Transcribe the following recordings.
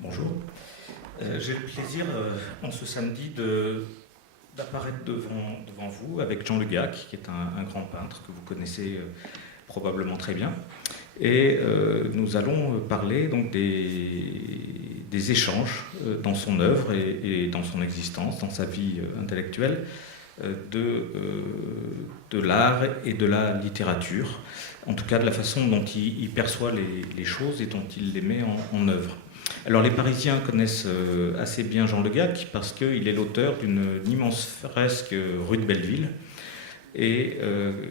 Bonjour. J'ai le plaisir, en ce samedi, d'apparaître devant vous avec Jean Le Gac, qui est un grand peintre que vous connaissez probablement très bien. Et nous allons parler donc des échanges dans son œuvre et dans son existence, dans sa vie intellectuelle, de l'art et de la littérature, en tout cas de la façon dont il perçoit les choses et dont il les met en œuvre. Alors les Parisiens connaissent assez bien Jean Le Gac parce qu'il est l'auteur d'une immense fresque rue de Belleville et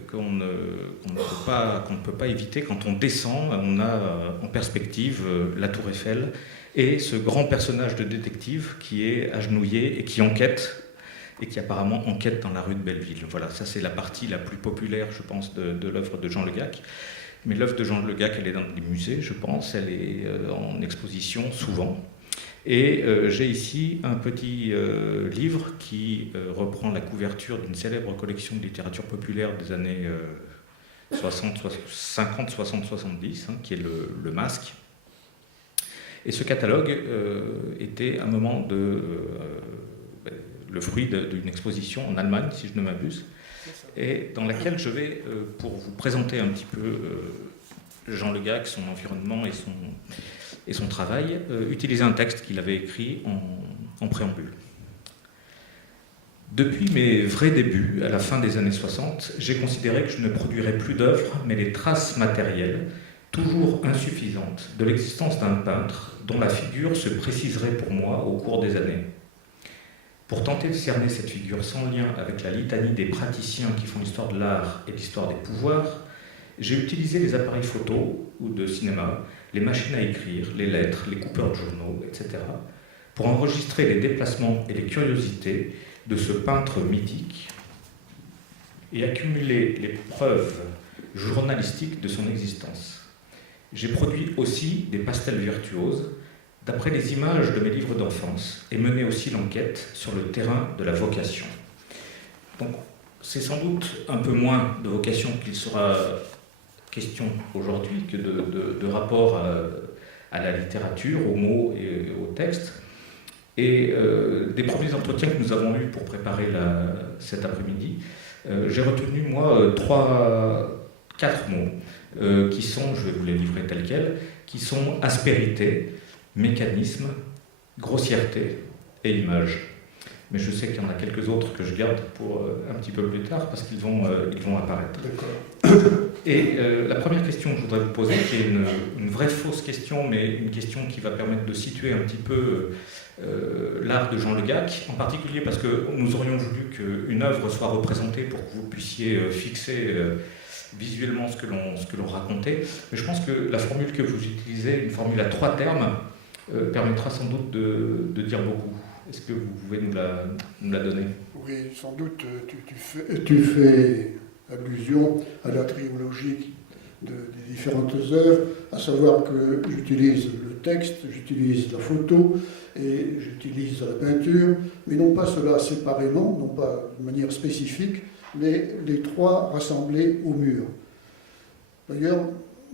qu'on ne peut pas éviter quand on descend. On a en perspective la Tour Eiffel et ce grand personnage de détective qui est agenouillé et qui enquête et qui apparemment enquête dans la rue de Belleville. Voilà, ça c'est la partie la plus populaire, je pense, de l'œuvre de Jean Le Gac. Mais l'œuvre de Jean Le Gac, elle est dans les musées, je pense, elle est en exposition souvent. Et j'ai ici un petit livre qui reprend la couverture d'une célèbre collection de littérature populaire des années 50, 60, 70, qui est le Masque. Et ce catalogue était un moment le fruit d'une exposition en Allemagne, si je ne m'abuse, et dans laquelle je vais, pour vous présenter un petit peu Jean Le Gac, son environnement et son travail, utiliser un texte qu'il avait écrit en préambule. Depuis mes vrais débuts, à la fin des années 60, j'ai considéré que je ne produirais plus d'œuvres, mais les traces matérielles, toujours insuffisantes, de l'existence d'un peintre dont la figure se préciserait pour moi au cours des années. Pour tenter de cerner cette figure sans lien avec la litanie des praticiens qui font l'histoire de l'art et l'histoire des pouvoirs, j'ai utilisé les appareils photo ou de cinéma, les machines à écrire, les lettres, les coupeurs de journaux, etc., pour enregistrer les déplacements et les curiosités de ce peintre mythique et accumuler les preuves journalistiques de son existence. J'ai produit aussi des pastels virtuoses d'après les images de mes livres d'enfance, et mener aussi l'enquête sur le terrain de la vocation. Donc, c'est sans doute un peu moins de vocation qu'il sera question aujourd'hui que de rapport à la littérature, aux mots et aux textes. Et des premiers entretiens que nous avons eus pour préparer cet après-midi, j'ai retenu, moi, 4 mots, qui sont, je vais vous les livrer tels quels, qui sont aspérité, mécanisme, grossièreté et image. Mais je sais qu'il y en a quelques autres que je garde pour un petit peu plus tard parce qu'ils vont apparaître. D'accord. Et la première question que je voudrais vous poser, qui est une vraie fausse question, mais une question qui va permettre de situer un petit peu l'art de Jean Le Gac, en particulier parce que nous aurions voulu qu'une œuvre soit représentée pour que vous puissiez fixer visuellement ce que l'on racontait. Mais je pense que la formule que vous utilisez, une formule à 3 termes, permettra sans doute de dire beaucoup. Est-ce que vous pouvez nous la donner ? Oui, sans doute, tu fais allusion à la trilogie des différentes œuvres, à savoir que j'utilise le texte, j'utilise la photo et j'utilise la peinture, mais non pas cela séparément, non pas de manière spécifique, mais les 3 rassemblés au mur. D'ailleurs,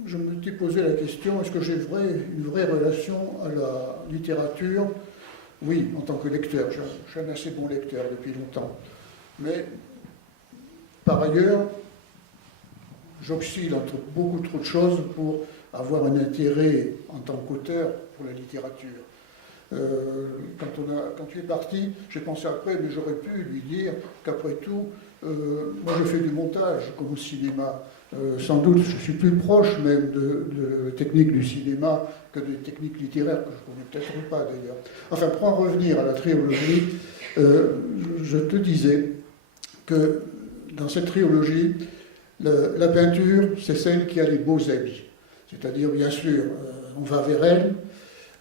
je me suis posé la question, est-ce que j'ai une vraie relation à la littérature ? Oui, en tant que lecteur, je suis un assez bon lecteur depuis longtemps. Mais par ailleurs, j'oscille entre beaucoup trop de choses pour avoir un intérêt en tant qu'auteur pour la littérature. Quand tu es parti, j'ai pensé après, mais j'aurais pu lui dire qu'après tout, moi je fais du montage comme au cinéma. Sans doute, je suis plus proche même de la technique du cinéma que des techniques littéraires, que je ne connais peut-être pas d'ailleurs. Enfin, pour en revenir à la trilogie, je te disais que dans cette trilogie, la peinture, c'est celle qui a les beaux habits. C'est-à-dire, bien sûr, on va vers elle.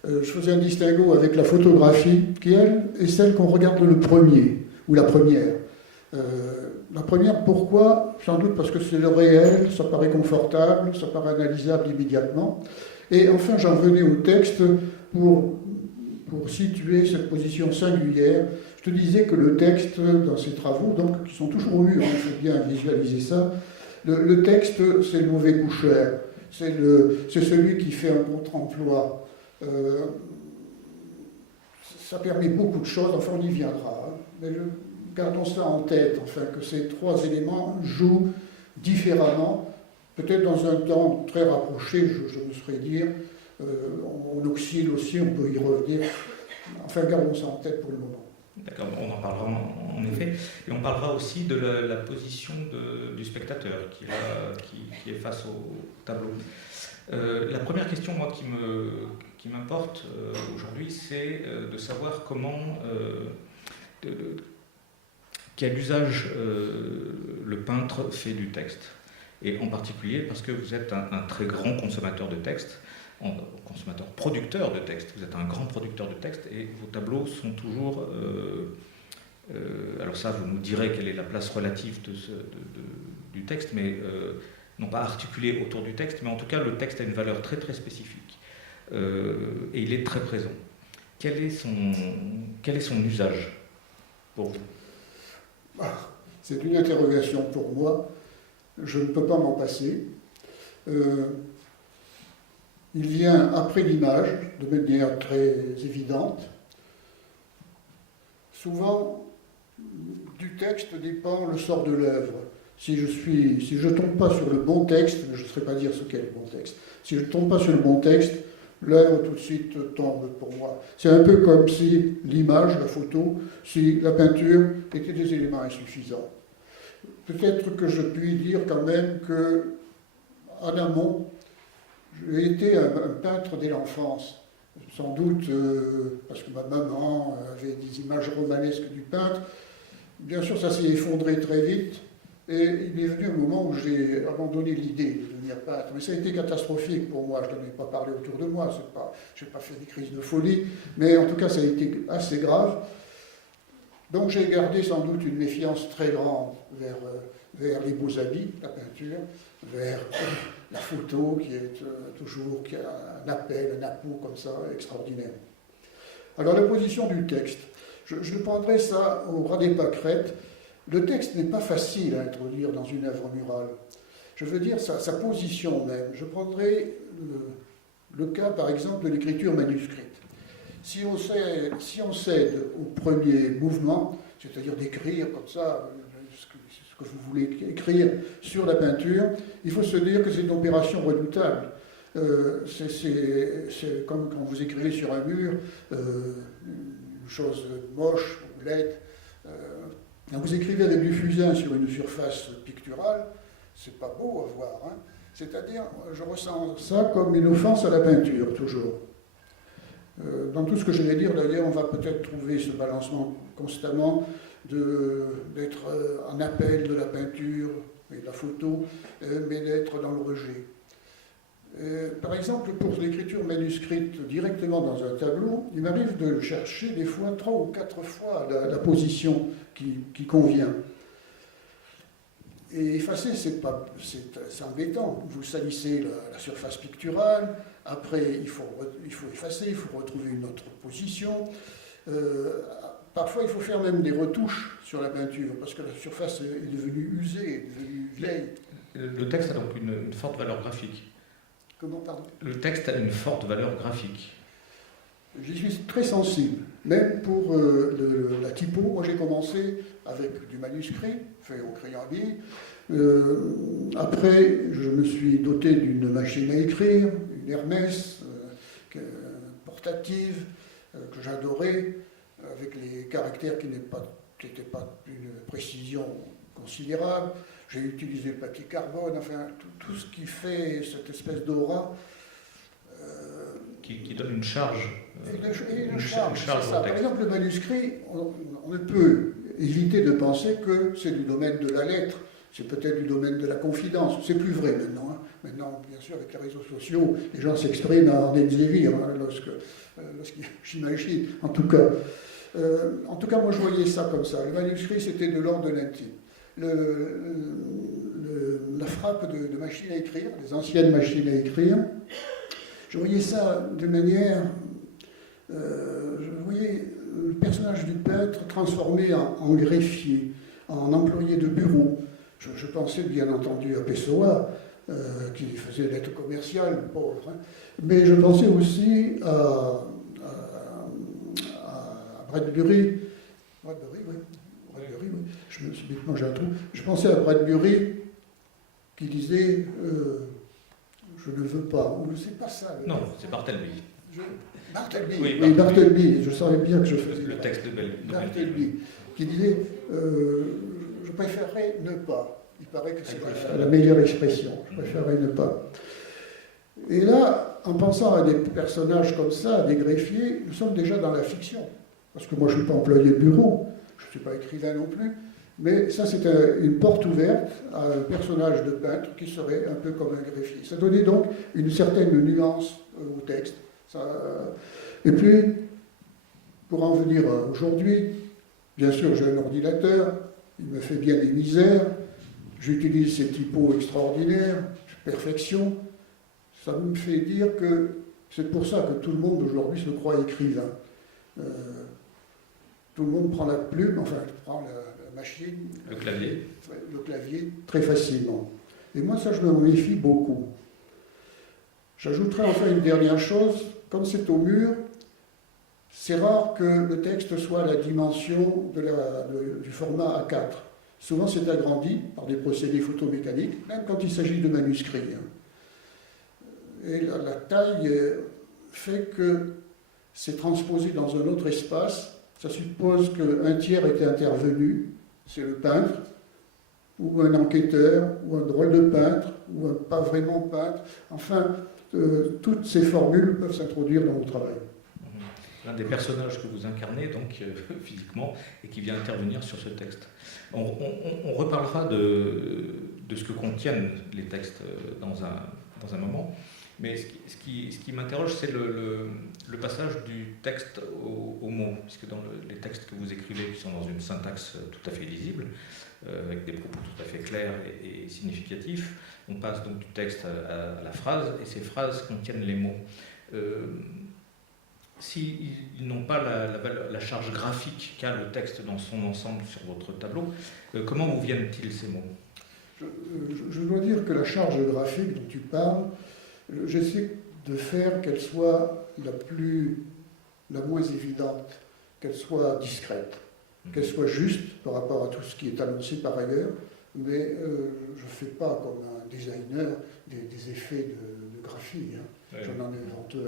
Je faisais un distinguo avec la photographie, qui, elle, est celle qu'on regarde le premier, ou la première. La première, pourquoi ? Sans doute parce que c'est le réel, ça paraît confortable, ça paraît analysable immédiatement. Et enfin, j'en venais au texte pour situer cette position singulière. Je te disais que le texte, dans ses travaux, donc, qui sont toujours lus, il faut bien visualiser ça, le texte, c'est le mauvais coucheur, c'est celui qui fait un contre-emploi. ça permet beaucoup de choses, enfin on y viendra. Hein. Mais gardons ça en tête, enfin, que ces trois éléments jouent différemment, peut-être dans un temps très rapproché, je me serais dire, on oscille aussi, on peut y revenir. Enfin, gardons ça en tête pour le moment. D'accord, on en parlera en effet. Et on parlera aussi de la position du spectateur qui est face au tableau. La première question, moi, qui m'importe aujourd'hui, c'est de savoir quel usage le peintre fait du texte. Et en particulier parce que vous êtes un très grand consommateur de texte, consommateur producteur de texte. Vous êtes un grand producteur de texte et vos tableaux sont toujours... alors ça, vous nous direz quelle est la place relative du texte, mais non pas articulé autour du texte, mais en tout cas, le texte a une valeur très très spécifique. Et il est très présent. Quel est son usage pour vous? C'est une interrogation pour moi. Je ne peux pas m'en passer. Il vient après l'image, de manière très évidente. Souvent, du texte dépend le sort de l'œuvre. Si je ne tombe pas sur le bon texte, je ne saurais pas dire ce qu'est le bon texte. Si je ne tombe pas sur le bon texte, l'œuvre tout de suite tombe pour moi. C'est un peu comme si l'image, la photo, si la peinture étaient des éléments insuffisants. Peut-être que je puis dire quand même que, en amont, j'ai été un peintre dès l'enfance. Sans doute parce que ma maman avait des images romanesques du peintre. Bien sûr, ça s'est effondré très vite. Et il est venu un moment où j'ai abandonné l'idée de devenir peintre. Mais ça a été catastrophique pour moi. Je n'en ai pas parlé autour de moi. Je n'ai pas fait des crises de folie. Mais en tout cas, ça a été assez grave. Donc j'ai gardé sans doute une méfiance très grande vers les beaux habits, la peinture, vers la photo qui est qui a un appel, un appôt comme ça, extraordinaire. Alors la position du texte, je prendrai ça au ras des pâquerettes. Le texte n'est pas facile à introduire dans une œuvre murale. Je veux dire sa position même. Je prendrai le cas par exemple de l'écriture manuscrite. Si on cède au premier mouvement, c'est-à-dire d'écrire comme ça ce que vous voulez écrire sur la peinture, il faut se dire que c'est une opération redoutable. C'est comme quand vous écrivez sur un mur une chose moche, laide. Quand vous écrivez avec du fusain sur une surface picturale, c'est pas beau à voir. Hein. C'est-à-dire, je ressens ça comme une offense à la peinture, toujours. Dans tout ce que je vais dire, d'ailleurs, on va peut-être trouver ce balancement constamment d'être en appel de la peinture et de la photo, mais d'être dans le rejet. Par exemple, pour l'écriture manuscrite directement dans un tableau, il m'arrive de chercher des fois 3 ou 4 fois la position qui convient. Et effacer, c'est embêtant. Vous salissez la surface picturale, après il faut effacer, il faut retrouver une autre position. Parfois il faut faire même des retouches sur la peinture, parce que la surface est devenue usée, est devenue vieille. Le texte a donc une forte valeur graphique. Comment, pardon ? Le texte a une forte valeur graphique. J'y suis très sensible, même pour la typo. Moi j'ai commencé avec du manuscrit, fait au crayon à billes. Après, je me suis doté d'une machine à écrire, une Hermès, portative, que j'adorais, avec les caractères qui n'étaient pas d'une précision considérable. J'ai utilisé le papier carbone, enfin tout ce qui fait cette espèce d'aura. Qui donne une charge. Une charge, c'est ça. Par exemple, le manuscrit, on ne peut éviter de penser que c'est du domaine de la lettre, c'est peut-être du domaine de la confidence. C'est plus vrai maintenant. Hein. Maintenant, bien sûr, avec les réseaux sociaux, les gens s'expriment à Elsevier, j'imagine, en tout cas. Moi, je voyais ça comme ça. Le manuscrit, c'était de l'ordre de l'intime. La frappe de machine à écrire, les anciennes machines à écrire, je voyais ça de manière... je voyais le personnage du peintre transformé en greffier, en employé de bureau. Je pensais bien entendu à Pessoa, qui faisait lettres commerciales, pauvre. Hein. Mais je pensais aussi à Bradbury, oui. Bradbury, oui. Je me suis subitement, j'ai un trou. Je pensais à Bradbury qui disait je ne veux pas, ou c'est pas ça. Non, c'est Bartleby. Bartleby, oui, Bartleby, je savais bien que je faisais le texte de Bartleby, qui disait je préférerais ne pas. Il paraît que c'est la meilleure expression. Je préférerais ne pas. Et là, en pensant à des personnages comme ça, à des greffiers, nous sommes déjà dans la fiction. Parce que moi, je ne suis pas employé de bureau, je ne suis pas écrivain non plus, mais ça, c'est une porte ouverte à un personnage de peintre qui serait un peu comme un greffier. Ça donnait donc une certaine nuance au texte. Et puis, pour en venir à aujourd'hui, bien sûr, j'ai un ordinateur, il me fait bien des misères, j'utilise ces typos extraordinaires, perfection. Ça me fait dire que c'est pour ça que tout le monde aujourd'hui se croit écrivain. Tout le monde prend la plume, enfin, prend la machine, le clavier très facilement. Et moi, ça, je me méfie beaucoup. J'ajouterai enfin une dernière chose, comme c'est au mur, c'est rare que le texte soit à la dimension du format A4. Souvent, c'est agrandi par des procédés photomécaniques, même quand il s'agit de manuscrits. Et la taille fait que c'est transposé dans un autre espace. Ça suppose qu'un tiers était intervenu, c'est le peintre, ou un enquêteur, ou un drôle de peintre, ou un pas vraiment peintre. Enfin, toutes ces formules peuvent s'introduire dans le travail. L'un des personnages que vous incarnez, donc physiquement, et qui vient intervenir sur ce texte. On reparlera de ce que contiennent les textes dans un moment. Mais ce qui m'interroge, c'est le passage du texte au mot, puisque dans les textes que vous écrivez, qui sont dans une syntaxe tout à fait lisible, avec des propos tout à fait clairs et significatifs, on passe donc du texte à la phrase, et ces phrases contiennent les mots. S'ils n'ont pas la charge graphique qu'a le texte dans son ensemble sur votre tableau, comment vous viennent-ils ces mots ? Je dois dire que la charge graphique dont tu parles, j'essaie de faire qu'elle soit la moins évidente, qu'elle soit discrète, qu'elle soit juste par rapport à tout ce qui est annoncé par ailleurs, mais je ne fais pas comme un designer des effets de graphie. Hein. Ouais.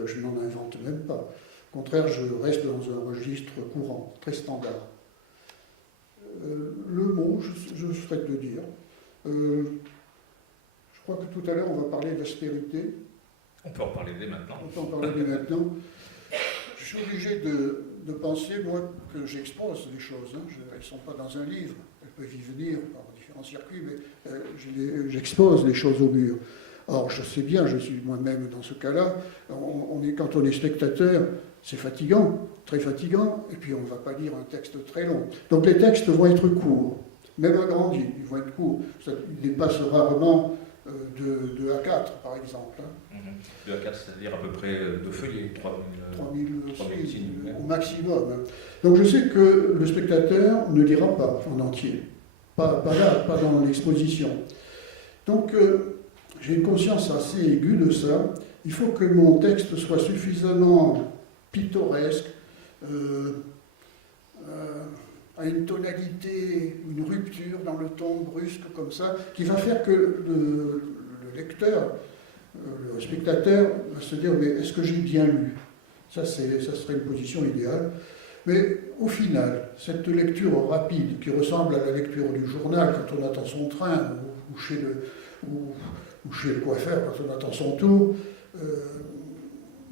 Je n'en invente même pas. Au contraire, je reste dans un registre courant, très standard. Le mot, je souhaite le dire. Je crois que tout à l'heure, on va parler d'aspérité. On peut en parler dès maintenant. On peut en parler dès maintenant. Je suis obligé de penser, moi, que j'expose les choses. Hein. Elles ne sont pas dans un livre. Elles peuvent y venir par différents circuits, mais j'expose les choses au mur. Or, je sais bien, je suis moi-même dans ce cas-là, quand on est spectateur, c'est fatigant, très fatigant, et puis on ne va pas lire un texte très long. Donc les textes vont être courts, même agrandis, ils vont être courts. Ils dépassent rarement de A4, par exemple. Hein. De A4, c'est-à-dire à peu près 2 feuillets, 3000 signes. Au maximum. Hein. Donc je sais que le spectateur ne lira pas en entier, pas là, pas dans l'exposition. Donc j'ai une conscience assez aiguë de ça. Il faut que mon texte soit suffisamment pittoresque, à une tonalité, une rupture dans le ton brusque comme ça, qui va faire que le lecteur, le spectateur va se dire mais est-ce que j'ai bien lu ? Ça serait une position idéale. Mais au final, cette lecture rapide qui ressemble à la lecture du journal quand on attend son train ou chez le coiffeur quand on attend son tour,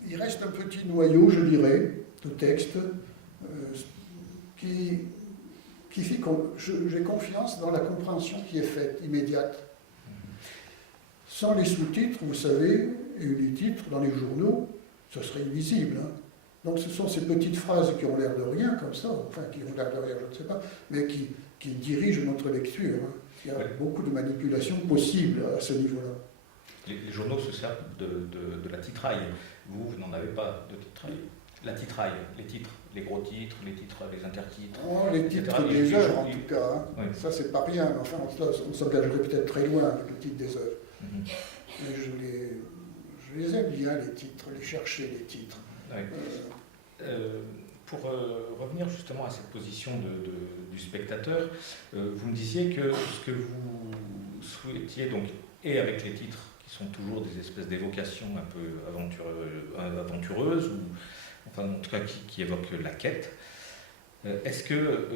il reste un petit noyau, je dirais, de texte qui fait que j'ai confiance dans la compréhension qui est faite, immédiate. Sans les sous-titres, vous savez, et les titres dans les journaux, ça serait illisible. Hein. Donc ce sont ces petites phrases qui ont l'air de rien, comme ça, enfin qui ont l'air de rien, je ne sais pas, mais qui dirigent notre lecture. Hein. Il y a beaucoup de manipulations possibles à ce niveau-là. Les journaux se servent de la titraille. Vous n'en avez pas de titraille. La titraille, les titres, les gros titres, les intertitres. Oh, les titres des œuvres, en tout cas. Hein. Oui. Ça, c'est pas rien. Enfin, on s'engagerait peut-être très loin avec le titre des œuvres. Mais je les aime bien, les titres, les chercher, les titres. Oui. pour revenir justement à cette position du spectateur, vous me disiez que ce que vous souhaitiez, donc, et avec les titres qui sont toujours des espèces d'évocations un peu aventureuses, ou enfin en tout cas qui évoquent la quête, est-ce que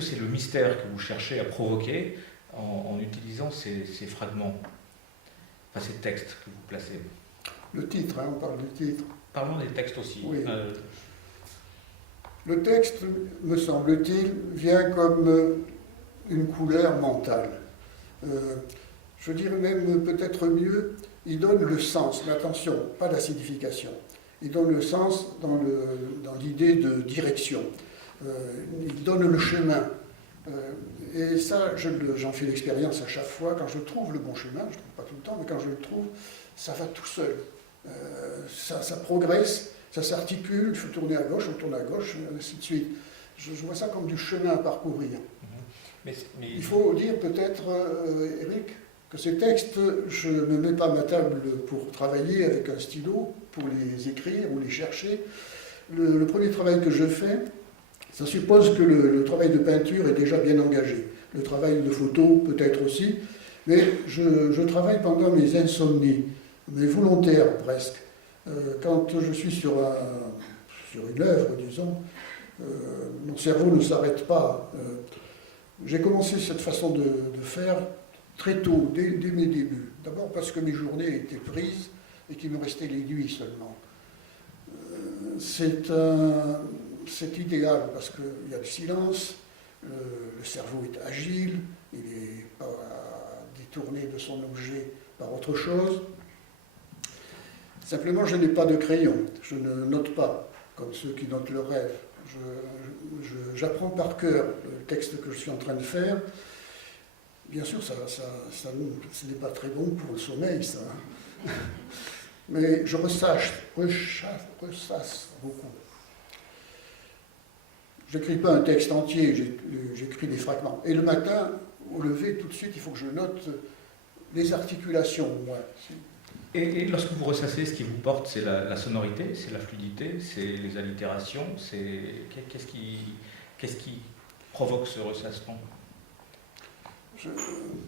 c'est le mystère que vous cherchez à provoquer en utilisant ces fragments, enfin ces textes que vous placez? Le titre, on parle du titre. Parlons des textes aussi. Oui. Le texte, me semble-t-il, vient comme une couleur mentale. Je dirais même peut-être mieux, il donne le sens, mais attention, pas la signification. Il donne le sens dans l'idée de direction. Il donne le chemin. Et ça, j'en fais l'expérience à chaque fois. Quand je trouve le bon chemin, je ne le trouve pas tout le temps, mais quand je le trouve, ça va tout seul. Ça progresse, ça s'articule, il faut tourner à gauche, on tourne à gauche, ainsi de suite. Je vois ça comme du chemin à parcourir. Mais... Il faut dire peut-être, Eric, que ces textes, je ne mets pas ma table pour travailler avec un stylo, pour les écrire ou les chercher. Le premier travail que je fais, ça suppose que le travail de peinture est déjà bien engagé. Le travail de photo peut-être aussi, mais je travaille pendant mes insomnies, mes volontaires presque. Quand je suis sur une œuvre, disons, mon cerveau ne s'arrête pas. J'ai commencé cette façon de faire très tôt, dès mes débuts. D'abord parce que mes journées étaient prises et qu'il me restait les nuits seulement. C'est idéal parce qu'il y a le silence, le cerveau est agile, il n'est pas détourné de son objet par autre chose. Simplement, je n'ai pas de crayon, je ne note pas, comme ceux qui notent leurs rêves. J'apprends par cœur le texte que je suis en train de faire. Bien sûr, ce n'est pas très bon pour le sommeil, ça. Mais je ressasse beaucoup. Je n'écris pas un texte entier, j'écris des fragments. Et le matin, au lever, tout de suite, il faut que je note les articulations. Ouais. Et lorsque vous ressassez, ce qui vous porte, c'est la sonorité, c'est la fluidité, c'est les allitérations, qu'est-ce qui provoque ce ressassement?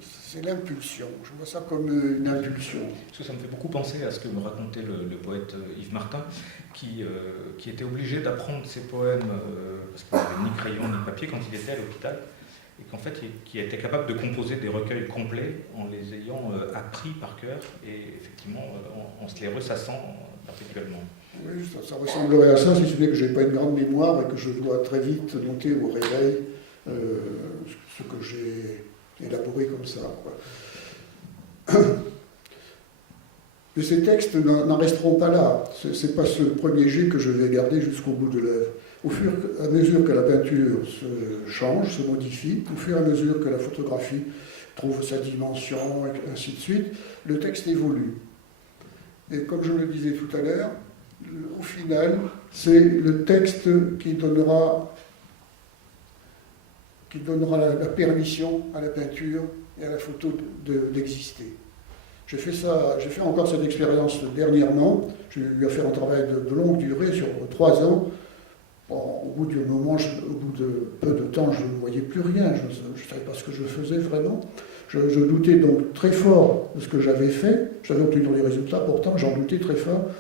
C'est l'impulsion, je vois ça comme une impulsion. Parce que ça me fait beaucoup penser à ce que me racontait le poète Yves Martin, qui était obligé d'apprendre ses poèmes, parce qu'il n'avait ni crayon ni papier quand il était à l'hôpital, et qu'en fait, qui était capable de composer des recueils complets en les ayant appris par cœur, et effectivement, en se les ressassant perpétuellement. Oui, ça ressemblerait à ça, si ce n'est que je n'ai pas une grande mémoire et que je dois très vite noter au réveil ce que j'ai élaboré comme ça, quoi. Mais ces textes n'en resteront pas là. Ce n'est pas ce premier jet que je vais garder jusqu'au bout de l'œuvre. Au fur et à mesure que la peinture se change, se modifie, au fur et à mesure que la photographie trouve sa dimension, et ainsi de suite, le texte évolue. Et comme je le disais tout à l'heure, au final, c'est le texte qui donnera la permission à la peinture et à la photo d'exister. J'ai fait encore cette expérience dernièrement. J'ai eu à faire un travail de longue durée sur 3 ans. Bon, au bout de peu de temps, je ne voyais plus rien. Je ne savais pas ce que je faisais vraiment. Je doutais donc très fort de ce que j'avais fait. J'avais obtenu des résultats, pourtant j'en doutais très fort.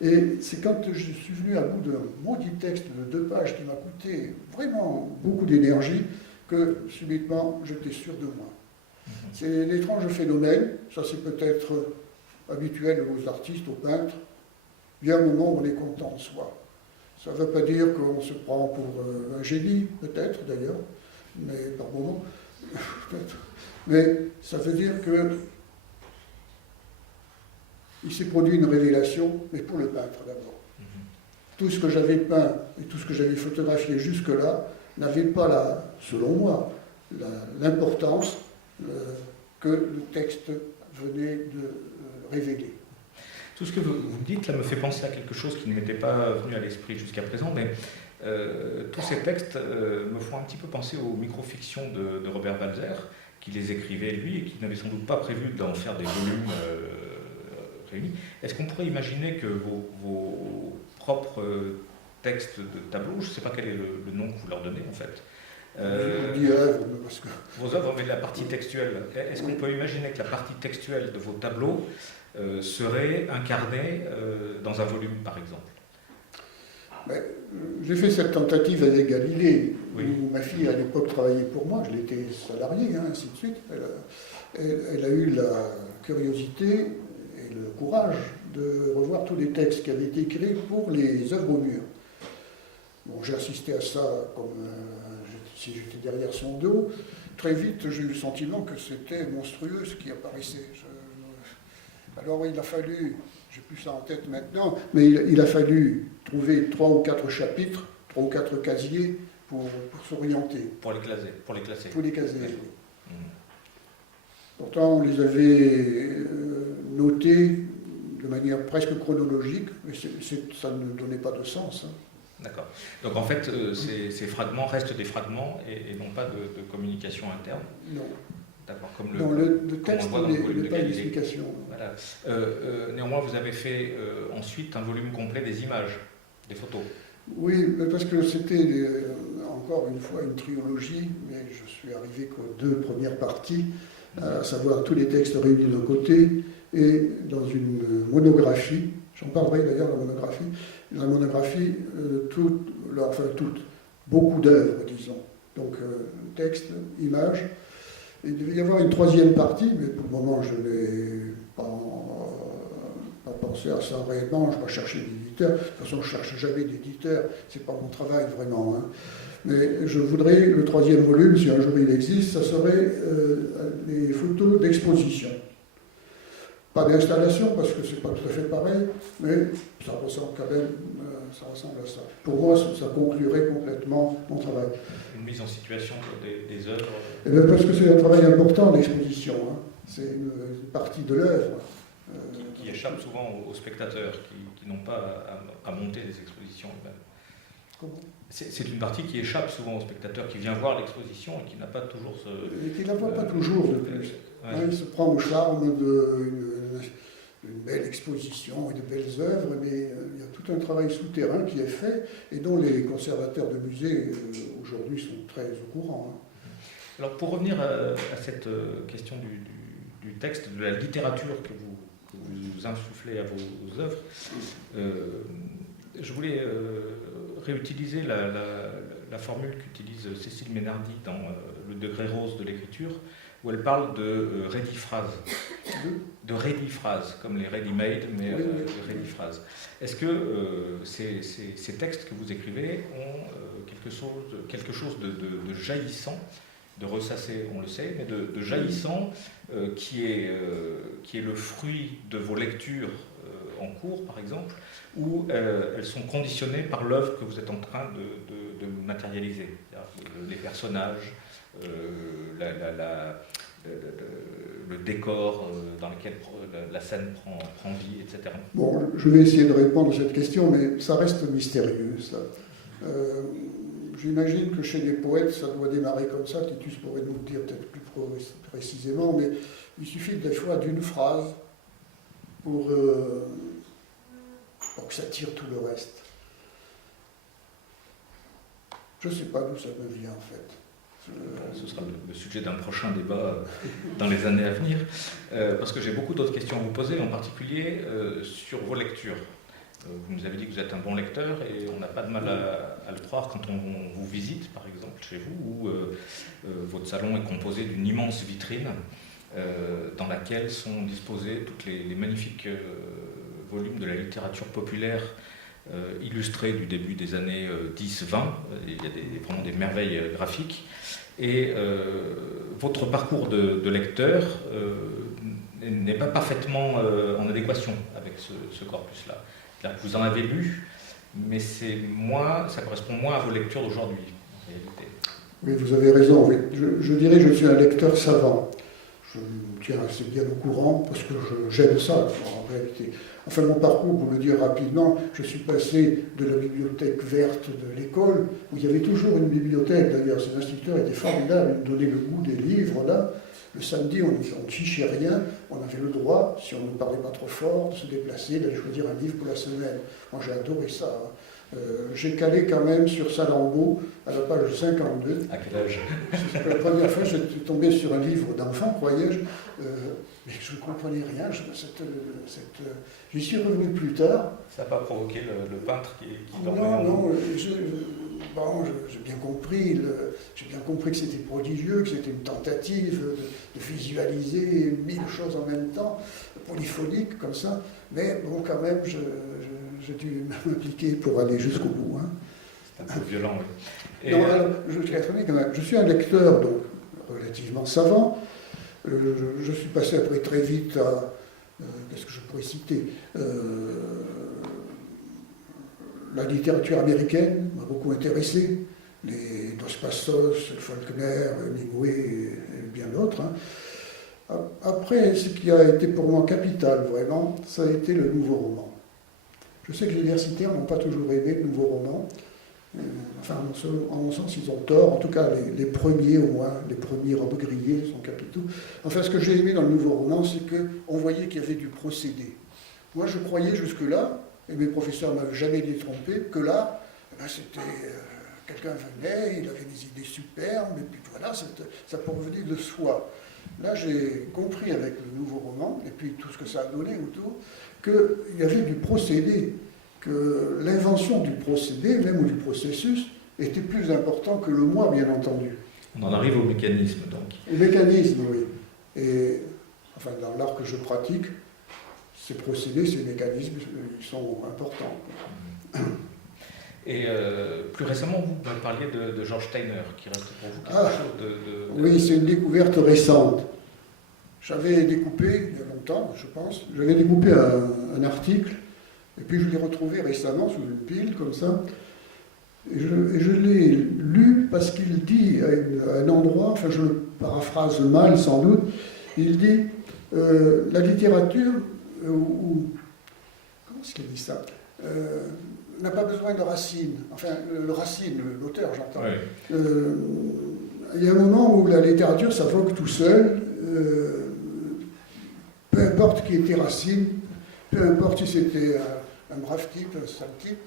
Et c'est quand je suis venu à bout d'un maudit texte de 2 pages qui m'a coûté vraiment beaucoup d'énergie que subitement j'étais sûr de moi. C'est l'étrange phénomène, ça c'est peut-être habituel aux artistes, aux peintres. Il y a un moment où on est content de soi. Ça ne veut pas dire qu'on se prend pour un génie, peut-être d'ailleurs, mais par moment, peut-être. Mais ça veut dire que il s'est produit une révélation, mais pour le peintre d'abord. Tout ce que j'avais peint et tout ce que j'avais photographié jusque-là n'avait pas, selon moi, l'importance que le texte venait de révéler. Tout ce que vous dites là me fait penser à quelque chose qui ne m'était pas venu à l'esprit jusqu'à présent, mais tous ces textes me font un petit peu penser aux microfictions de Robert Walser, qui les écrivait lui et qui n'avait sans doute pas prévu d'en faire des volumes réunis. Est-ce qu'on pourrait imaginer que vos propres textes de tableaux. Je ne sais pas quel est le nom que vous leur donnez en fait. Je dis œuvres, parce que... Vos œuvres, mais la partie textuelle. Est-ce qu'on peut imaginer que la partie textuelle de vos tableaux serait incarnée dans un volume, par exemple? J'ai fait cette tentative avec Galilée, oui. Où ma fille à l'époque travaillait pour moi, je l'étais salarié, ainsi de suite. Elle a eu la curiosité et le courage de revoir tous les textes qui avaient été écrits pour les œuvres au mur. Bon, j'ai assisté à ça comme si j'étais derrière son dos. Très vite, j'ai eu le sentiment que c'était monstrueux ce qui apparaissait. Alors il a fallu, j'ai plus ça en tête maintenant, mais il a fallu trouver 3 ou 4 chapitres, 3 ou 4 casiers pour s'orienter. Pour les classer. Pour les caser, oui. Pourtant, on les avait notés de manière presque chronologique, mais ça ne donnait pas de sens. D'accord. Donc en fait, ces fragments restent des fragments et non pas de communication interne. Non. D'accord. Le texte n'est pas une explication. Voilà. Néanmoins, vous avez fait ensuite un volume complet des images, des photos. Oui, parce que c'était encore une fois une trilogie, mais je suis arrivé qu'aux 2 premières parties, à savoir tous les textes réunis d'un côté et dans une monographie. J'en parlerai d'ailleurs de la monographie, beaucoup d'œuvres, disons. Donc texte, images. Il devait y avoir une 3e partie, mais pour le moment je n'ai pas pensé à ça réellement, je ne vais pas chercher d'éditeur. De toute façon, je ne cherche jamais d'éditeur, ce n'est pas mon travail vraiment. Mais je voudrais, le 3e volume, si un jour il existe, ça serait les photos d'exposition. Pas d'installation, parce que ce n'est pas tout à fait pareil, mais ça ressemble quand même à ça. Pour moi, ça conclurait complètement mon travail. Une mise en situation des œuvres parce que c'est un travail important, l'exposition. C'est une partie de l'œuvre. Qui échappe souvent aux spectateurs, qui n'ont pas à monter des expositions eux-mêmes. Comment ? C'est une partie qui échappe souvent au spectateur, qui vient voir l'exposition et qui n'a pas toujours ce... Et qui n'a pas toujours de plus. Ouais. Il se prend au charme d'une belle exposition et de belles œuvres, mais il y a tout un travail souterrain qui est fait et dont les conservateurs de musées aujourd'hui sont très au courant. Alors pour revenir à cette question du texte, de la littérature que vous insufflez à vos œuvres, je voulais réutiliser la formule qu'utilise Cécile Ménardi dans Le degré rose de l'écriture, où elle parle de ready-phrase. De ready-phrase, comme les ready-made, mais de ready-phrase. Est-ce que ces textes que vous écrivez ont quelque chose de jaillissant, de ressassé, on le sait, mais de jaillissant, qui est le fruit de vos lectures en cours, par exemple, ou elles sont conditionnées par l'œuvre que vous êtes en train de matérialiser, les personnages, le décor dans lequel la scène prend vie, etc. Bon, je vais essayer de répondre à cette question, mais ça reste mystérieux, ça. J'imagine que chez les poètes, ça doit démarrer comme ça. Titus pourrait nous le dire peut-être plus précisément, mais il suffit des fois d'une phrase pour que ça tire tout le reste. Je ne sais pas d'où ça me vient, en fait. Ce sera le sujet d'un prochain débat dans les années à venir, parce que j'ai beaucoup d'autres questions à vous poser, en particulier sur vos lectures. Vous nous avez dit que vous êtes un bon lecteur et on n'a pas de mal à le croire quand on vous visite, par exemple, chez vous, où votre salon est composé d'une immense vitrine dans laquelle sont disposés tous les magnifiques volumes de la littérature populaire illustrés du début des années 10-20. Il y a vraiment des merveilles graphiques. Et votre parcours de lecteur n'est pas parfaitement en adéquation avec ce corpus-là. Vous en avez lu, mais ça correspond moins à vos lectures d'aujourd'hui, en réalité. Oui, vous avez raison. Je dirais que je suis un lecteur savant. je me tiens assez bien au courant parce que j'aime ça en réalité. Enfin, mon parcours, pour le dire rapidement, je suis passé de la bibliothèque verte de l'école, où il y avait toujours une bibliothèque d'ailleurs, ces instituteurs étaient formidables, ils me donnaient le goût des livres là. Le samedi, on ne fichait rien, on avait le droit, si on ne parlait pas trop fort, de se déplacer, d'aller choisir un livre pour la semaine. Moi j'ai adoré ça. J'ai calé quand même sur Salammbô, à la page 52. À quel âge? La première fois, je suis tombé sur un livre d'enfant, croyais-je, mais je ne comprenais rien. J'y suis revenu plus tard. Ça n'a pas provoqué le peintre qui dormait? Non, j'ai bien compris. J'ai bien compris que c'était prodigieux, que c'était une tentative de visualiser 1000 choses en même temps, polyphonique comme ça. Mais bon, quand même, j'ai dû m'impliquer pour aller jusqu'au bout. Hein. C'est un peu violent, oui. Non, alors, je suis un lecteur donc, relativement savant. Je suis passé après très vite à... qu'est-ce que je pourrais citer la littérature américaine m'a beaucoup intéressé. Les Dos Passos, Faulkner, Hemingway et bien d'autres. Hein. Après, ce qui a été pour moi capital, vraiment, ça a été le nouveau roman. Je sais que les universitaires n'ont pas toujours aimé le nouveau roman. Enfin, en mon sens, ils ont tort. En tout cas, les premiers, au moins, les premiers Robbe Grillet sont capitaux. Enfin, ce que j'ai aimé dans le nouveau roman, c'est qu'on voyait qu'il y avait du procédé. Moi, je croyais jusque-là, et mes professeurs ne m'avaient jamais détrompé, que là, c'était... quelqu'un venait, il avait des idées superbes, et puis voilà, ça provenait de soi. Là, j'ai compris avec le nouveau roman, et puis tout ce que ça a donné autour, qu'il y avait du procédé, que l'invention du procédé, même ou du processus, était plus important que le moi, bien entendu. On en arrive au mécanisme, donc. Au mécanisme, oui. Et, enfin, dans l'art que je pratique, ces procédés, ces mécanismes, ils sont importants. Et plus récemment, vous parliez de George Steiner, qui reste pour vous quelque chose de... Oui, c'est une découverte récente. J'avais découpé, il y a longtemps, je pense, j'avais découpé un article, et puis je l'ai retrouvé récemment sous une pile, comme ça, et je l'ai lu parce qu'il dit à un endroit, enfin je le paraphrase mal sans doute, il dit la littérature, comment est-ce qu'il dit ça n'a pas besoin de Racine, enfin le Racine, l'auteur j'entends. Oui. Il y a un moment où la littérature s'invoque tout seul, peu importe qui était Racine, peu importe si c'était un brave type, un sale type.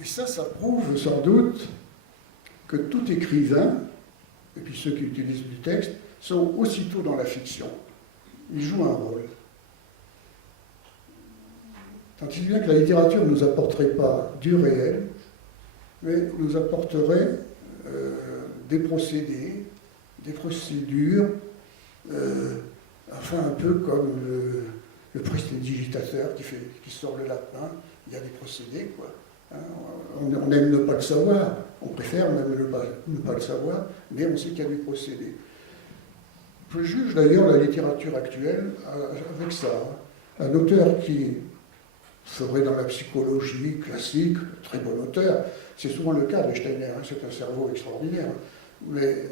Et ça prouve sans doute que tout écrivain, et puis ceux qui utilisent du texte, sont aussitôt dans la fiction. Ils jouent un rôle. Tant il bien que la littérature ne nous apporterait pas du réel, mais nous apporterait des procédés, des procédures, enfin un peu comme le prestidigitateur qui sort le lapin, il y a des procédés, quoi. Hein, on aime ne pas le savoir, on préfère même ne pas le savoir, mais on sait qu'il y a des procédés. Je juge d'ailleurs la littérature actuelle avec ça. Hein. Un auteur qui serait dans la psychologie classique, très bon auteur, c'est souvent le cas de Steiner, hein, c'est un cerveau extraordinaire, mais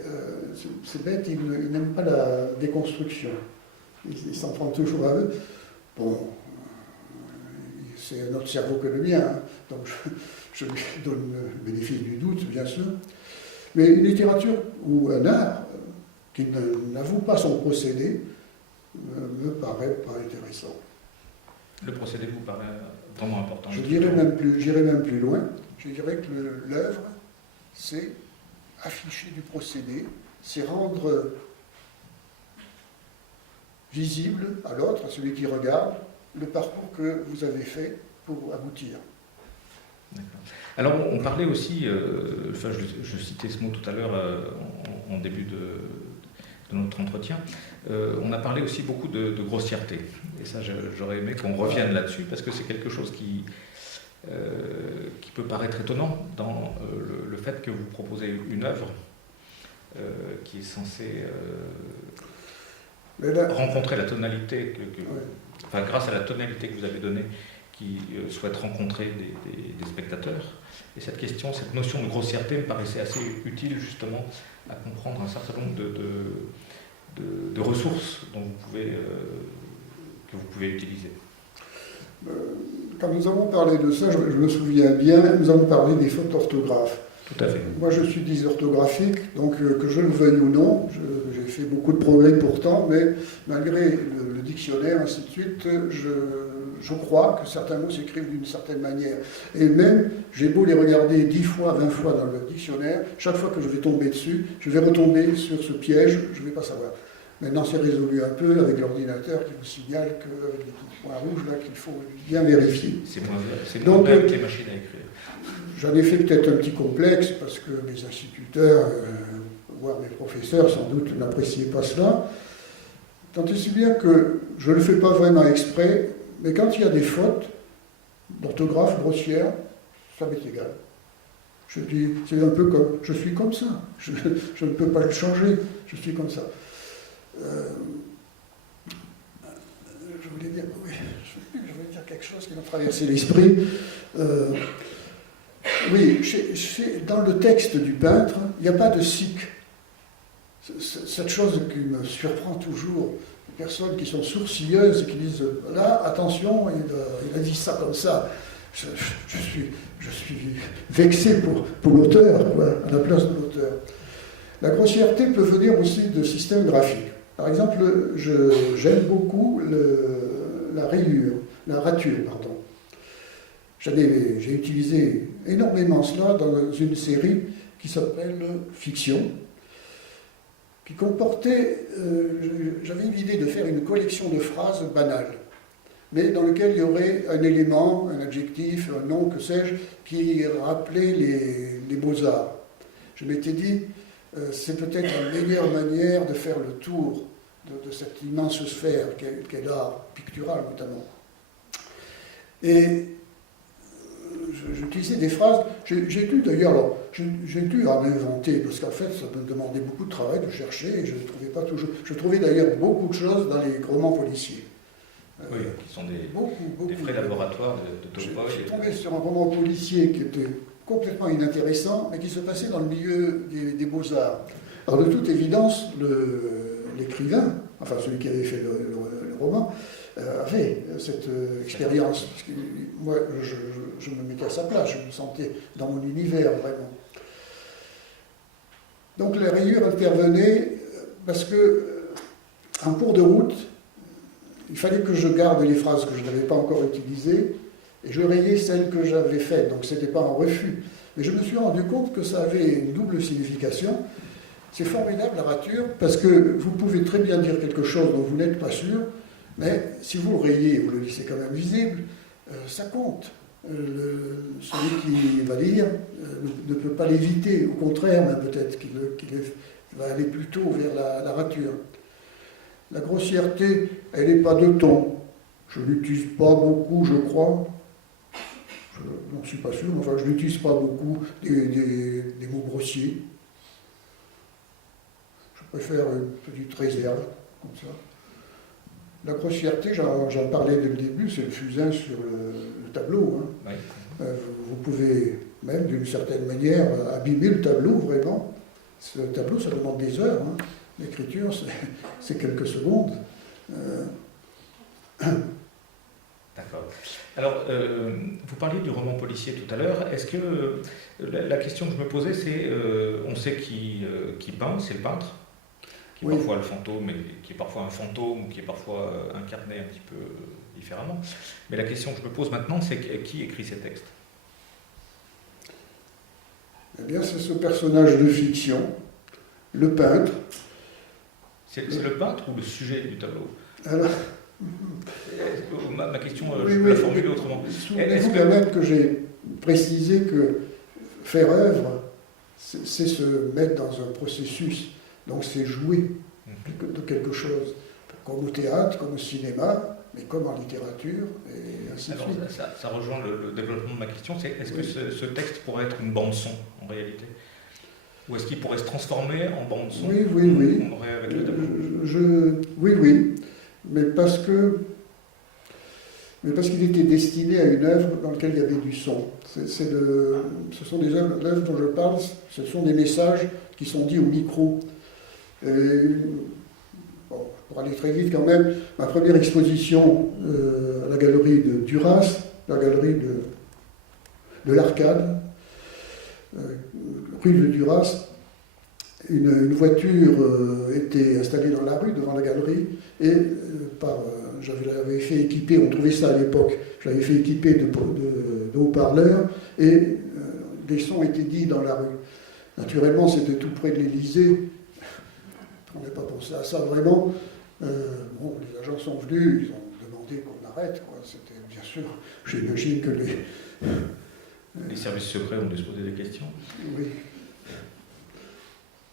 c'est bête, il n'aime pas la déconstruction, il s'en prend toujours à eux. Bon, c'est un autre cerveau que le mien, hein, donc je lui donne le bénéfice du doute, bien sûr, mais une littérature ou un art qui n'avoue pas son procédé me paraît pas intéressant. Le procédé vous paraît vraiment important? J'irai même plus loin. Je dirais que l'œuvre, c'est afficher du procédé, c'est rendre visible à l'autre, à celui qui regarde, le parcours que vous avez fait pour aboutir. D'accord. Alors on parlait aussi, enfin je citais ce mot tout à l'heure en début de notre entretien, on a parlé aussi beaucoup de grossièreté. Et ça, j'aurais aimé qu'on revienne là-dessus, parce que c'est quelque chose qui peut paraître étonnant dans le fait que vous proposez une œuvre qui est censée rencontrer la tonalité, enfin, grâce à la tonalité que vous avez donnée, qui souhaitent rencontrer des spectateurs. Et cette question, cette notion de grossièreté me paraissait assez utile justement à comprendre un certain nombre de ressources dont que vous pouvez utiliser. Quand nous avons parlé de ça, je me souviens bien, nous avons parlé des fautes d'orthographe. Tout à fait. Moi, je suis dysorthographique, donc que je le veuille ou non, j'ai fait beaucoup de progrès pourtant, mais malgré le dictionnaire, ainsi de suite, je crois que certains mots s'écrivent d'une certaine manière. Et même, j'ai beau les regarder 10 fois, 20 fois dans le dictionnaire, chaque fois que je vais tomber dessus, je vais retomber sur ce piège, je ne vais pas savoir. Maintenant, c'est résolu un peu avec l'ordinateur qui vous signale qu'avec les petits points rouges, là, qu'il faut bien vérifier. C'est moins vrai avec les machines à écrire. J'en ai fait peut-être un petit complexe parce que mes instituteurs, voire mes professeurs, sans doute n'appréciaient pas cela. Tant et si bien que je ne le fais pas vraiment exprès, mais quand il y a des fautes d'orthographe grossières, ça m'est égal. Je dis, c'est un peu comme, je suis comme ça, je ne peux pas le changer, je suis comme ça. Je voulais dire, oui, je voulais dire quelque chose qui m'a traversé l'esprit. Oui, dans le texte du peintre, il n'y a pas de sic. Cette chose qui me surprend toujours, les personnes qui sont sourcilleuses et qui disent là, attention, il a dit ça comme ça. Je suis vexé pour l'auteur, à la place de l'auteur. La grossièreté peut venir aussi de systèmes graphiques. Par exemple, j'aime beaucoup la rature, pardon. J'ai utilisé énormément cela dans une série qui s'appelle Fiction, qui comportait, j'avais eu l'idée de faire une collection de phrases banales, mais dans lequel il y aurait un élément, un adjectif, un nom, que sais-je, qui rappelait les beaux-arts. Je m'étais dit, c'est peut-être la meilleure manière de faire le tour de cette immense sphère qu'est l'art pictural notamment. Et j'utilisais des phrases, j'ai dû d'ailleurs, j'ai dû en inventer, parce qu'en fait ça me demandait beaucoup de travail de chercher, et je ne trouvais pas toujours. Je trouvais d'ailleurs beaucoup de choses dans les romans policiers. Oui, qui sont des vrais laboratoires de Tolstoï. Je suis tombé sur un roman policier qui était complètement inintéressant, mais qui se passait dans le milieu des beaux-arts. Alors de toute évidence, l'écrivain, enfin celui qui avait fait le roman, avait cette expérience. Parce que moi, je me mettais à sa place, je me sentais dans mon univers, vraiment. Donc la rayure intervenait parce que, en cours de route, il fallait que je garde les phrases que je n'avais pas encore utilisées, et je rayais celles que j'avais faites, donc ce n'était pas un refus. Mais je me suis rendu compte que ça avait une double signification. C'est formidable la rature, parce que vous pouvez très bien dire quelque chose dont vous n'êtes pas sûr, mais si vous le rayez, vous le laissez quand même visible, ça compte. Celui qui va lire ne peut pas l'éviter, au contraire, même peut-être qu'il va aller plutôt vers la rature. La grossièreté, elle n'est pas de ton. Je ne l'utilise pas beaucoup, je crois. Je n'en suis pas sûr, mais enfin, je n'utilise pas beaucoup des mots grossiers. Je préfère une petite réserve, comme ça. La grossièreté, j'en parlais dès le début, c'est le fusain sur le tableau. Hein. Oui. Vous pouvez même, d'une certaine manière, abîmer le tableau, vraiment. Ce tableau, ça demande des heures. Hein. L'écriture, c'est quelques secondes. D'accord. Alors, vous parliez du roman policier tout à l'heure. Est-ce que la question que je me posais, c'est, on sait qui peint, c'est le peintre, qui est oui. Parfois le fantôme, mais qui est parfois un fantôme, ou qui est parfois incarné un petit peu différemment. Mais la question que je me pose maintenant, c'est qui écrit ces textes? Eh bien, c'est ce personnage de fiction, le peintre. C'est le peintre ou le sujet du tableau? Alors, ma question, je peux la formuler autrement. Souvenez-vous quand même que j'ai précisé que faire œuvre, c'est se mettre dans un processus. Donc c'est jouer de quelque chose, comme au théâtre, comme au cinéma, mais comme en littérature, et ainsi de suite. Ça rejoint le développement de ma question, c'est est-ce que ce texte pourrait être une bande-son, en réalité? Ou est-ce qu'il pourrait se transformer en bande-son? Oui. On aurait avec le tableau. Oui, mais parce que mais parce qu'il était destiné à une œuvre dans laquelle il y avait du son. Ce sont des œuvres dont je parle, ce sont des messages qui sont dits au micro. Et, bon, pour aller très vite quand même, ma première exposition à la galerie de Duras, la galerie de l'Arcade, rue de Duras, une voiture était installée dans la rue devant la galerie et je l'avais fait équiper, on trouvait ça à l'époque, je l'avais fait équiper de haut-parleurs et des sons étaient dits dans la rue. Naturellement, c'était tout près de l'Élysée, on n'avait pas pensé à ça vraiment. Bon, les agents sont venus, ils ont demandé qu'on arrête, quoi. C'était bien sûr, j'imagine que les services secrets ont dû se poser des questions. Oui.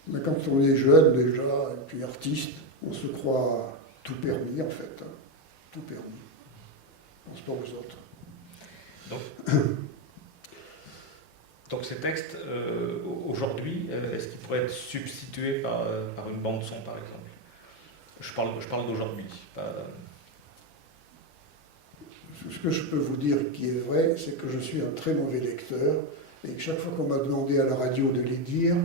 Mais quand on est jeune déjà, et puis artiste, on se croit tout permis en fait. Hein. Tout permis. On se pas aux autres. Donc ces textes, aujourd'hui, est-ce qu'ils pourraient être substitués par une bande-son par exemple? Je parle d'aujourd'hui. Ce que je peux vous dire qui est vrai, c'est que je suis un très mauvais lecteur et que chaque fois qu'on m'a demandé à la radio de les dire,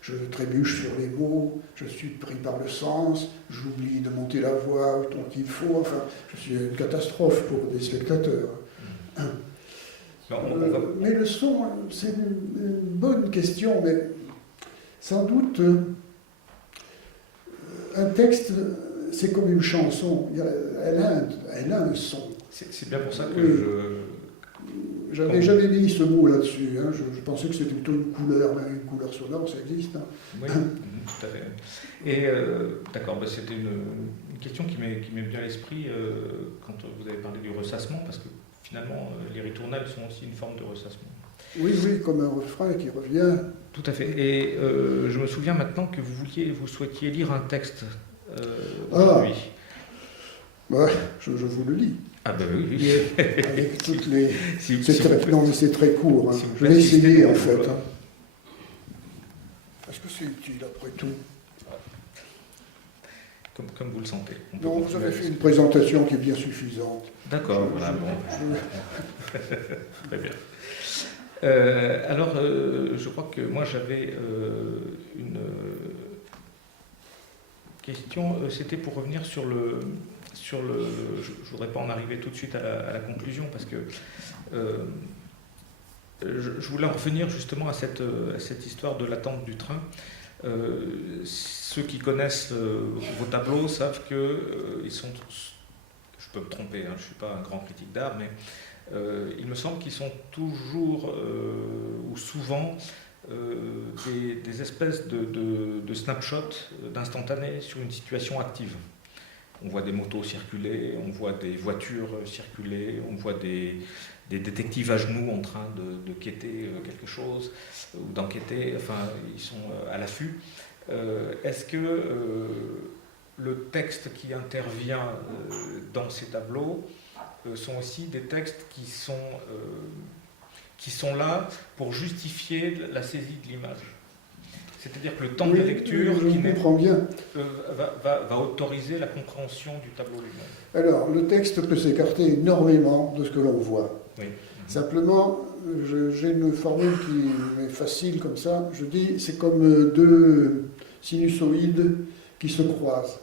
je trébuche sur les mots, je suis pris par le sens, j'oublie de monter la voix autant qu'il faut, enfin, je suis une catastrophe pour des spectateurs. Mais le son, c'est une bonne question, mais sans doute, un texte, c'est comme une chanson, elle a un son. C'est bien pour ça que oui. Je n'avais jamais mis ce mot là-dessus. Hein. Je pensais que c'était plutôt une couleur, mais une couleur sonore, ça existe. Hein. Oui, tout à fait. Et d'accord, c'était une question qui m'est bien à l'esprit quand vous avez parlé du ressassement, parce que finalement, les ritournelles sont aussi une forme de ressassement. Oui, comme un refrain qui revient. Tout à fait. Et je me souviens maintenant que vous souhaitiez lire un texte aujourd'hui. Ouais, je vous le lis. Ah ben oui. Avec toutes les... Non, mais c'est très court. Hein. Je vais essayer, en fait. Hein. Est-ce que c'est utile, après tout? Comme vous le sentez. Non, vous avez fait une présentation qui est bien suffisante. D'accord, voilà, bon. Très bien. Alors, je crois que moi j'avais une question, c'était pour revenir sur le... Je ne voudrais pas en arriver tout de suite à la conclusion, parce que je voulais en revenir justement à cette histoire de l'attente du train. Ceux qui connaissent vos tableaux savent qu'ils sont... Je peux me tromper, hein, je ne suis pas un grand critique d'art, mais il me semble qu'ils sont toujours ou souvent des espèces de snapshots, d'instantanés sur une situation active. On voit des motos circuler, on voit des voitures circuler, on voit des détectives à genoux en train de quêter quelque chose ou d'enquêter, enfin ils sont à l'affût. Est-ce que le texte qui intervient dans ces tableaux sont aussi des textes qui sont là pour justifier la saisie de l'image? C'est-à-dire que le temps de lecture va autoriser la compréhension du tableau lui-même. Alors, le texte peut s'écarter énormément de ce que l'on voit. Oui. Simplement, j'ai une formule qui est facile comme ça. Je dis, c'est comme deux sinusoïdes qui se croisent.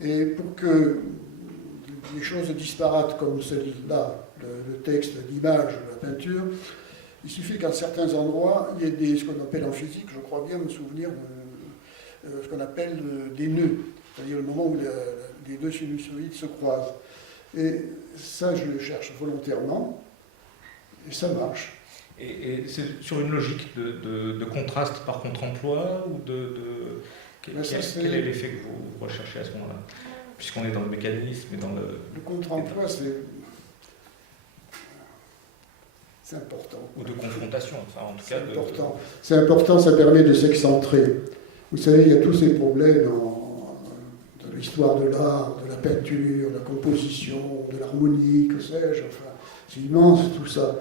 Et pour que des choses disparates comme celle-là, le texte, l'image, la peinture, il suffit qu'à certains endroits, il y ait ce qu'on appelle en physique, je crois bien me souvenir, ce qu'on appelle des nœuds, c'est-à-dire le moment où les deux sinusoïdes se croisent. Et ça, je le cherche volontairement, et ça marche. Et c'est sur une logique de contraste par contre-emploi ou quel est l'effet que vous recherchez à ce moment-là? Puisqu'on est dans le mécanisme et dans le... Le contre-emploi, c'est important. Ou de confrontation, enfin en tout cas. C'est important, ça permet de s'excentrer. Vous savez, il y a tous ces problèmes dans l'histoire de l'art, de la peinture, de la composition, de l'harmonie, que sais-je, enfin, c'est immense tout ça.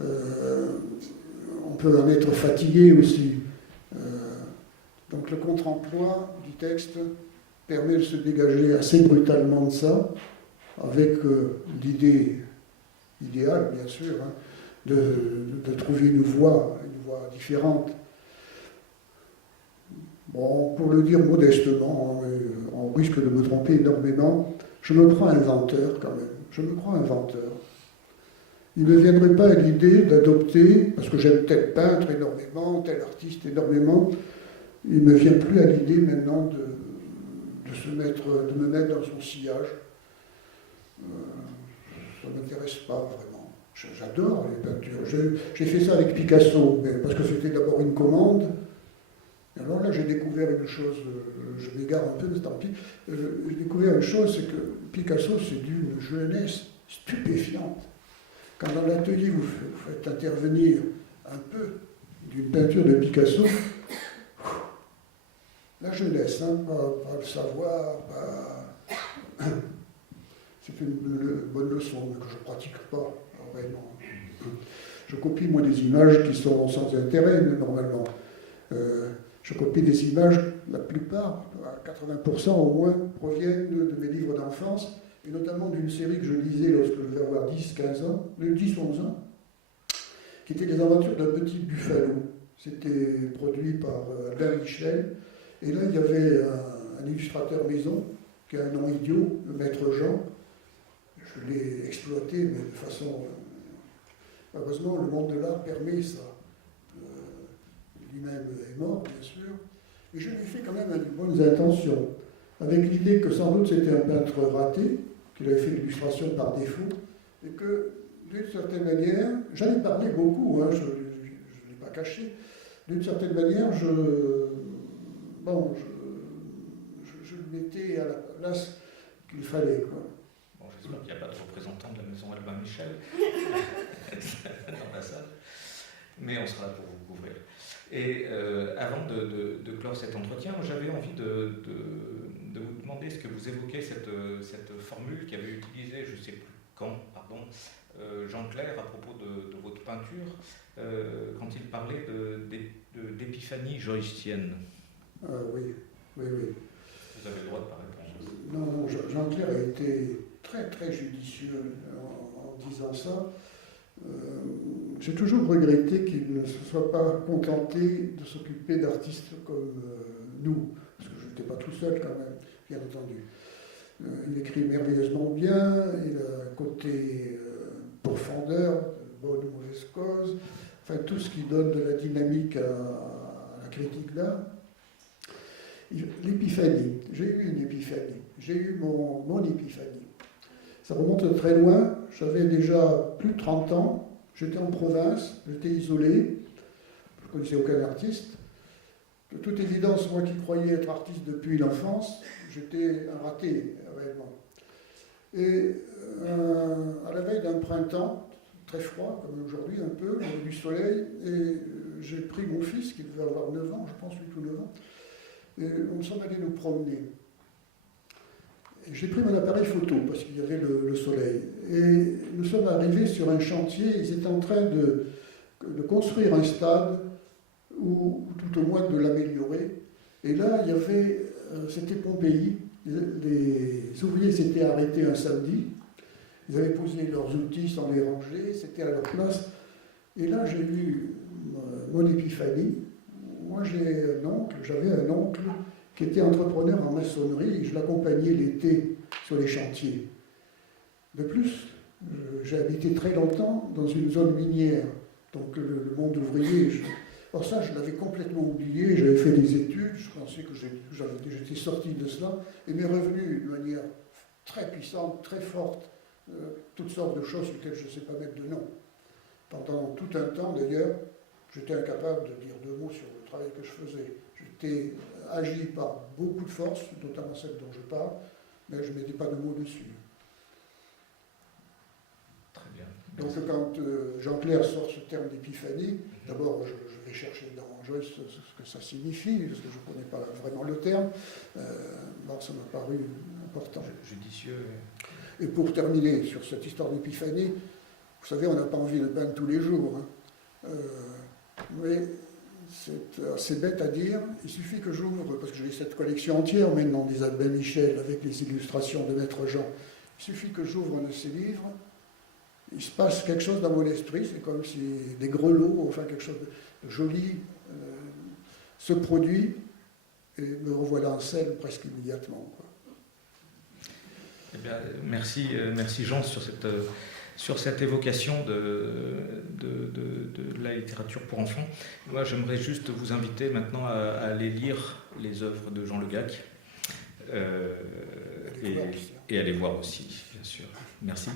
On peut en être fatigué aussi. Donc le contre-emploi du texte permet de se dégager assez brutalement de ça, avec l'idée idéal, bien sûr, hein, de trouver une voie différente. Bon, pour le dire modestement, on risque de me tromper énormément, je me crois inventeur quand même, je me crois inventeur. Il ne me viendrait pas à l'idée d'adopter, parce que j'aime tel peintre énormément, tel artiste énormément, il ne me vient plus à l'idée maintenant de me mettre dans son sillage. Ça ne m'intéresse pas vraiment. J'adore les peintures. J'ai fait ça avec Picasso, mais parce que c'était d'abord une commande. Et alors là, j'ai découvert une chose, je m'égare un peu, mais tant pis. J'ai découvert une chose, c'est que Picasso, c'est d'une jeunesse stupéfiante. Quand dans l'atelier, vous faites intervenir un peu d'une peinture de Picasso, la jeunesse, hein, pas le savoir, pas... C'est une bonne leçon, mais que je ne pratique pas, vraiment. Je copie, moi, des images qui sont sans intérêt, normalement. Je copie des images, la plupart, à 80% au moins, proviennent de mes livres d'enfance, et notamment d'une série que je lisais lorsque je devais avoir 10-15 ans, 10-11 ans, qui était Les aventures d'un petit buffalo. C'était produit par Albert Michel, et là il y avait un illustrateur maison, qui a un nom idiot, le maître Jean. Je l'ai exploité, mais de façon... heureusement, le monde de l'art permet ça. Lui-même est mort, bien sûr, et je l'ai fait quand même avec de bonnes intentions, avec l'idée que sans doute c'était un peintre raté, qu'il avait fait l'illustration par défaut, et que, d'une certaine manière, j'en ai parlé beaucoup, hein, je ne l'ai pas caché, d'une certaine manière, je le mettais à la place qu'il fallait, quoi. Bon, j'espère qu'il n'y a pas de représentant de la maison Albin Michel dans la salle, mais on sera là pour vous couvrir. Et avant de clore cet entretien, j'avais envie de vous demander ce que vous évoquez, cette formule qu'avait utilisée, je ne sais plus quand, pardon, Jean Clair à propos de votre peinture, quand il parlait d'épiphanie joystienne. Oui. Vous avez le droit de pas répondre. Non, Jean Clair a été très très judicieux en disant ça. J'ai toujours regretté qu'il ne se soit pas contenté de s'occuper d'artistes comme nous, parce que je n'étais pas tout seul quand même, bien entendu. Il écrit merveilleusement bien, il a un côté profondeur, de bonne ou mauvaise cause, enfin tout ce qui donne de la dynamique à la critique d'art. L'épiphanie, j'ai eu une épiphanie, j'ai eu mon épiphanie. Ça remonte très loin, j'avais déjà plus de 30 ans, j'étais en province, j'étais isolé, je ne connaissais aucun artiste. De toute évidence, moi qui croyais être artiste depuis l'enfance, j'étais un raté, réellement. Et à la veille d'un printemps, très froid, comme aujourd'hui un peu, il y avait du soleil, et j'ai pris mon fils, qui devait avoir 9 ans, je pense 8 ou 9 ans, et on s'en allait nous promener. J'ai pris mon appareil photo parce qu'il y avait le soleil. Et nous sommes arrivés sur un chantier, ils étaient en train de construire un stade, ou tout au moins de l'améliorer. Et là, il y avait, c'était Pompéi, les ouvriers s'étaient arrêtés un samedi, ils avaient posé leurs outils sans les ranger, c'était à leur place. Et là, j'ai eu mon épiphanie. Moi, j'avais un oncle qui était entrepreneur en maçonnerie, et je l'accompagnais l'été sur les chantiers. De plus, j'ai habité très longtemps dans une zone minière, donc le monde ouvrier. Alors ça, je l'avais complètement oublié, j'avais fait des études, je pensais que j'étais sorti de cela, et m'est revenu de manière très puissante, très forte, toutes sortes de choses sur lesquelles je ne sais pas mettre de nom. Pendant tout un temps, d'ailleurs, j'étais incapable de dire 2 mots sur le travail que je faisais. J'étais agi par beaucoup de force, notamment celle dont je parle, mais je ne mettais pas de mots dessus. Très bien. Donc quand Jean Clair sort ce terme d'épiphanie, d'abord je vais chercher dans Joyce ce que ça signifie, parce que je ne connais pas vraiment le terme. Alors ça m'a paru important. Judicieux. Et pour terminer sur cette histoire d'épiphanie, vous savez, on n'a pas envie de peindre tous les jours. Hein. Mais c'est assez bête à dire. Il suffit que j'ouvre, parce que j'ai cette collection entière maintenant des Albin Michel avec les illustrations de Maître Jean. Il suffit que j'ouvre un de ses livres il se passe quelque chose dans mon esprit, c'est comme si des grelots, enfin quelque chose de joli se produit, et me revoilà en scène presque immédiatement, quoi. Eh bien, merci Jean sur cette évocation de la littérature pour enfants. Moi, j'aimerais juste vous inviter maintenant à aller lire les œuvres de Jean Le Gac et à les voir aussi, bien sûr. Merci.